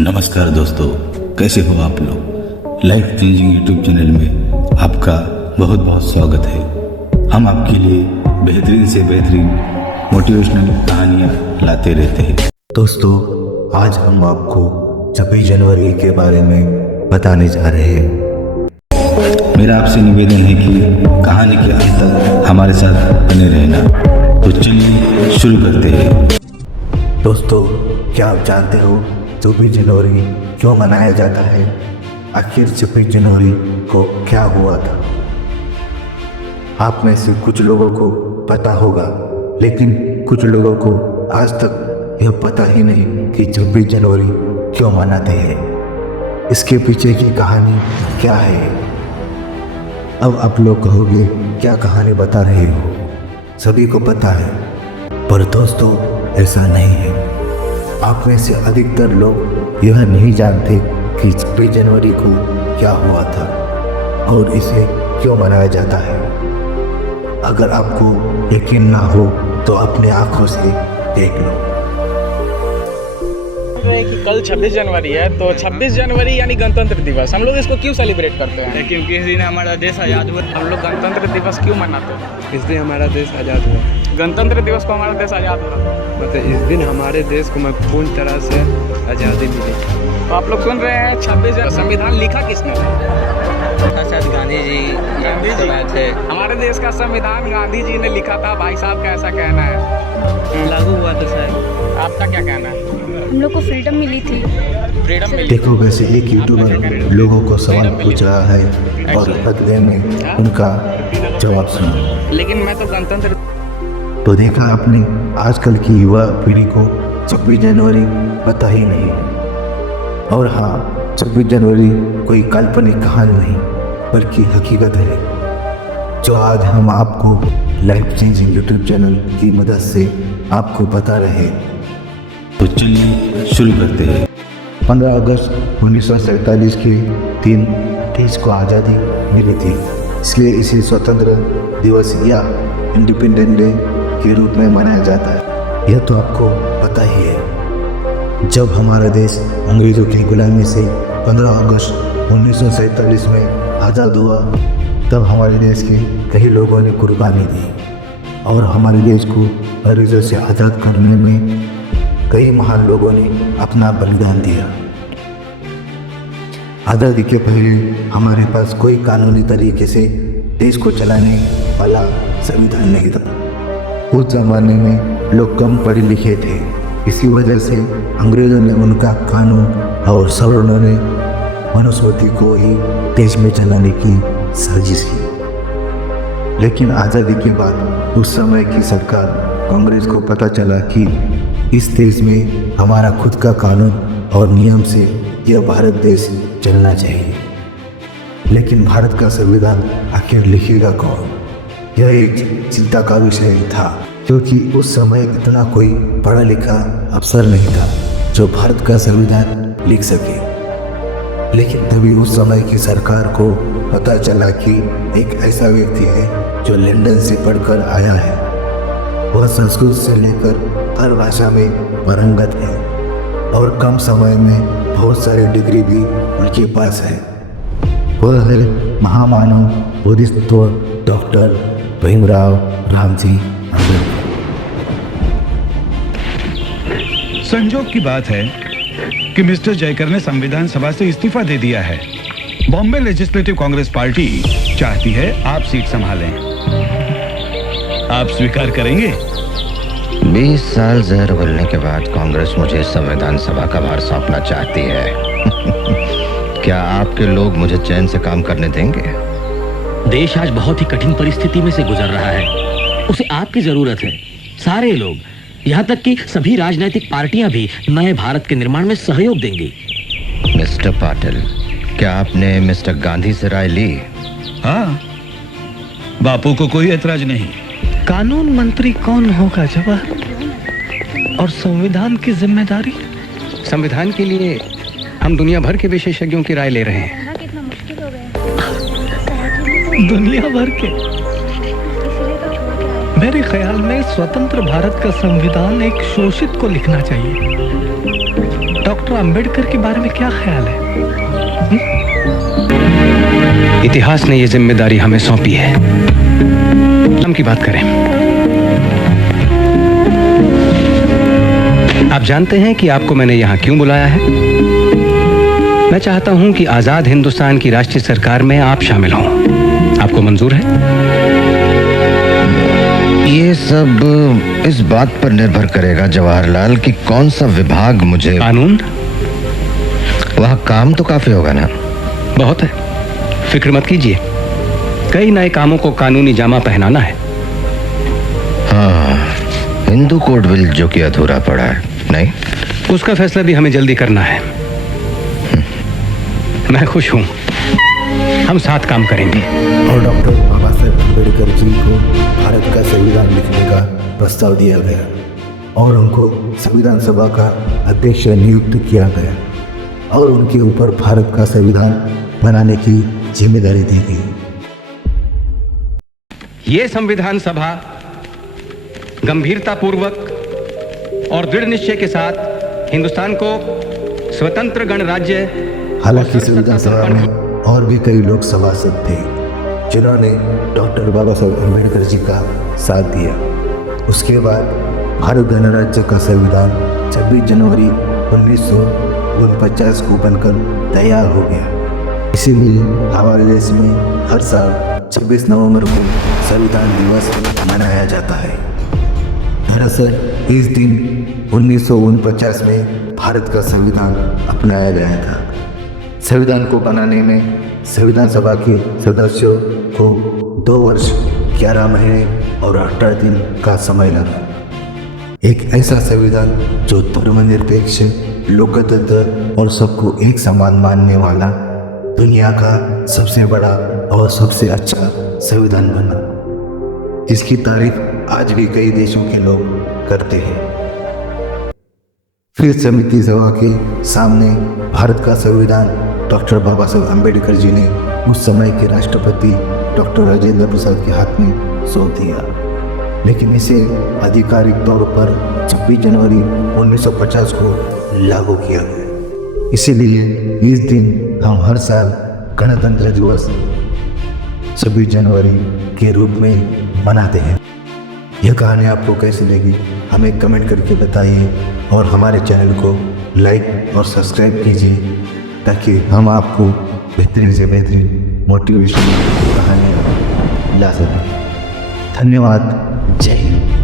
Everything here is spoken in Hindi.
नमस्कार दोस्तों, कैसे हो आप लोग। लाइफ चेंजिंग यूट्यूब चैनल में आपका बहुत बहुत स्वागत है। हम आपके लिए बेहतरीन से बेहतरीन मोटिवेशनल कहानियाँ लाते रहते हैं। दोस्तों, आज हम आपको 26 जनवरी के बारे में बताने जा रहे हैं। मेरा आपसे निवेदन है कि कहानी के अंत तक हमारे साथ बने रहना। तो चलिए शुरू करते हैं। दोस्तों, क्या आप जानते हो 24 जनवरी क्यों मनाया जाता है? आखिर 26 जनवरी को क्या हुआ था? आप में से कुछ लोगों को पता होगा, लेकिन कुछ लोगों को आज तक यह पता ही नहीं कि 26 जनवरी क्यों मनाते हैं। इसके पीछे की कहानी क्या है? अब आप लोग कहोगे, क्या कहानी बता रहे हो? सभी को पता है, पर दोस्तों ऐसा नहीं है। आप में से अधिकतर लोग यह नहीं जानते कि 26 जनवरी को क्या हुआ था और इसे क्यों मनाया जाता है। अगर आपको यकीन ना हो तो अपने आंखों से देख लो। कि कल 26 जनवरी है, तो 26 जनवरी यानी गणतंत्र दिवस। हम लोग इसको क्यों सेलिब्रेट करते हैं? क्योंकि इस दिन हमारा देश आज़ाद हुआ। हम लोग गणतंत्र दिवस क्यों मनाते हैं? इस दिन हमारा देश आज़ाद हुआ। गणतंत्र दिवस को हमारा देश आज़ाद हुआ, मतलब इस दिन हमारे देश को पूर्ण तरह से आज़ादी मिली। तो आप लोग सुन रहे हैं 26 जनवरी। संविधान लिखा किसने? शायद गांधी जी बनाए थे। हमारे देश का संविधान गांधी जी ने लिखा था। भाई साहब का ऐसा कहना है। लागू हुआ था शायद। आपका क्या कहना है? हम लोग को फ्रीडम मिली थी। फ्रीडम मिली। देखो, वैसे एक यूट्यूबर लोगों को सवाल पूछ रहा है और बदले में उनका जवाब सुनो। लेकिन मैं तो गणतंत्र। तो देखा आपने, आजकल की युवा पीढ़ी को 26 जनवरी पता ही नहीं। और हाँ, 26 जनवरी कोई काल्पनिक कहानी नहीं बल्कि हकीकत है, जो आज हम आपको लाइफ चेंजिंग यूट्यूब चैनल की मदद से आपको बता रहे हैं। तो चलिए शुरू करते हैं। 15 अगस्त 1947 के दिन देश को आज़ादी मिली थी, इसलिए इसे स्वतंत्र दिवस या इंडिपेंडेंस डे के रूप में मनाया जाता है। यह तो आपको पता ही है। जब हमारा देश अंग्रेज़ों की गुलामी से 15 अगस्त 1947 में आज़ाद हुआ, तब हमारे देश के कई लोगों ने कुर्बानी दी और हमारे देश को अंग्रेज़ों से आज़ाद करने में कई महान लोगों ने अपना बलिदान दिया। आज़ादी के पहले हमारे पास कोई कानूनी तरीके से देश को चलाने वाला संविधान नहीं था। उस जमाने में लोग कम पढ़े लिखे थे, इसी वजह से अंग्रेज़ों ने उनका कानून और सवर्णों ने मनुस्मृति को ही देश में चलाने की साजिश की। लेकिन आज़ादी के बाद उस समय की सरकार कांग्रेस को पता चला कि इस देश में हमारा खुद का कानून और नियम से यह भारत देश चलना चाहिए। लेकिन भारत का संविधान आखिर लिखेगा कौन? यह एक चिंता का विषय था, क्योंकि उस समय इतना कोई पढ़ा लिखा अफसर नहीं था जो भारत का संविधान लिख सके। लेकिन तभी उस समय की सरकार को पता चला कि एक ऐसा व्यक्ति है जो लंदन से पढ़कर आया है। वह संस्कृत से लेकर हर भाषा में पारंगत है और कम समय में बहुत सारे डिग्री भी उनके पास है। वह है महामानव बोधिसत्व डॉक्टर भीमराव रामजी अम्बेडकर। संजोग की बात है कि मिस्टर जयकर ने संविधान सभा से इस्तीफा दे दिया है। बॉम्बे लेजिस्लेटिव कांग्रेस पार्टी चाहती है आप सीट संभालें। आप स्वीकार करेंगे? 20 साल जहर उगलने के बाद कांग्रेस मुझे संविधान सभा का भार सौंपना चाहती है। क्या आपके लोग मुझे चैन से काम करने देंगे? देश आज बहुत ही कठिन परिस्थिति में से गुजर रहा है। उसे आपकी जरूरत है। सारे लोग, यहाँ तक कि सभी राजनीतिक पार्टियां भी नए भारत के निर्माण में सहयोग देंगी। मिस्टर पाटिल, क्या आपने मिस्टर गांधी से राय ली? हाँ, बापू को कोई ऐतराज नहीं। कानून मंत्री कौन होगा जवाहर? और संविधान की जिम्मेदारी? संविधान के लिए हम दुनिया भर के विशेषज्ञों की राय ले रहे हैं। दुनिया भर के? मेरे ख्याल में स्वतंत्र भारत का संविधान एक शोषित को लिखना चाहिए। डॉक्टर अंबेडकर के बारे में क्या ख्याल है? इतिहास ने यह जिम्मेदारी हमें सौंपी है। हम की बात करें। आप जानते हैं कि आपको मैंने यहां क्यों बुलाया है? मैं चाहता हूं कि आजाद हिंदुस्तान की राष्ट्रीय सरकार में आप शामिल हों। आपको मंजूर है? ये सब इस बात पर निर्भर करेगा जवाहरलाल कि कौन सा विभाग मुझे। कानून? वह काम तो काफी होगा ना? बहुत है, फिक्र मत कीजिए। कई नए कामों को कानूनी जामा पहनाना है। हाँ, हिंदू कोड बिल जो कि अधूरा पड़ा है, नहीं? उसका फैसला भी हमें जल्दी करना है। मैं खुश हूं, हम साथ काम करेंगे। और डॉक्टर बाबा साहेब अम्बेडकर जी को भारत का संविधान लिखने का प्रस्ताव दिया गया और उनको संविधान सभा का अध्यक्ष नियुक्त किया गया और उनके ऊपर भारत का संविधान बनाने की जिम्मेदारी दी गई। ये संविधान सभा गंभीरतापूर्वक और दृढ़ निश्चय के साथ हिंदुस्तान को स्वतंत्र गणराज्य। हालांकि संविधान सभा में और भी कई लोग सभासद थे जिन्होंने डॉक्टर बाबा साहेब अम्बेडकर जी का साथ दिया। उसके बाद भारत गणराज्य का संविधान 26 जनवरी 1949 को बनकर तैयार हो गया। इसीलिए हमारे देश में हर साल 26 नवंबर को संविधान दिवस मनाया जाता है। दरअसल इस दिन 1949 में भारत का संविधान अपनाया गया था। संविधान को बनाने में संविधान सभा के सदस्यों को 2 वर्ष 11 महीने और 18 दिन का समय लगा। एक ऐसा संविधान जो धर्मनिरपेक्ष, लोकतंत्र और सबको एक समान मानने वाला दुनिया का सबसे बड़ा और सबसे अच्छा संविधान बना। इसकी तारीफ आज भी कई देशों के लोग करते हैं। फिर समिति सभा के सामने भारत का संविधान डॉक्टर बाबा साहेब अम्बेडकर जी ने उस समय के राष्ट्रपति डॉक्टर राजेंद्र प्रसाद के हाथ में सौंप दिया, लेकिन इसे आधिकारिक तौर पर 26 जनवरी 1950 को लागू किया गया। इसीलिए इस दिन हम हर साल गणतंत्र दिवस 26 जनवरी के रूप में मनाते हैं। यह कहानी आपको कैसी लगी हमें कमेंट करके बताइए और हमारे चैनल को लाइक और सब्सक्राइब कीजिए ताकि हम आपको बेहतरीन से बेहतरीन मोटिवेशन कहानियाँ ला सकें। धन्यवाद। जय हिंद।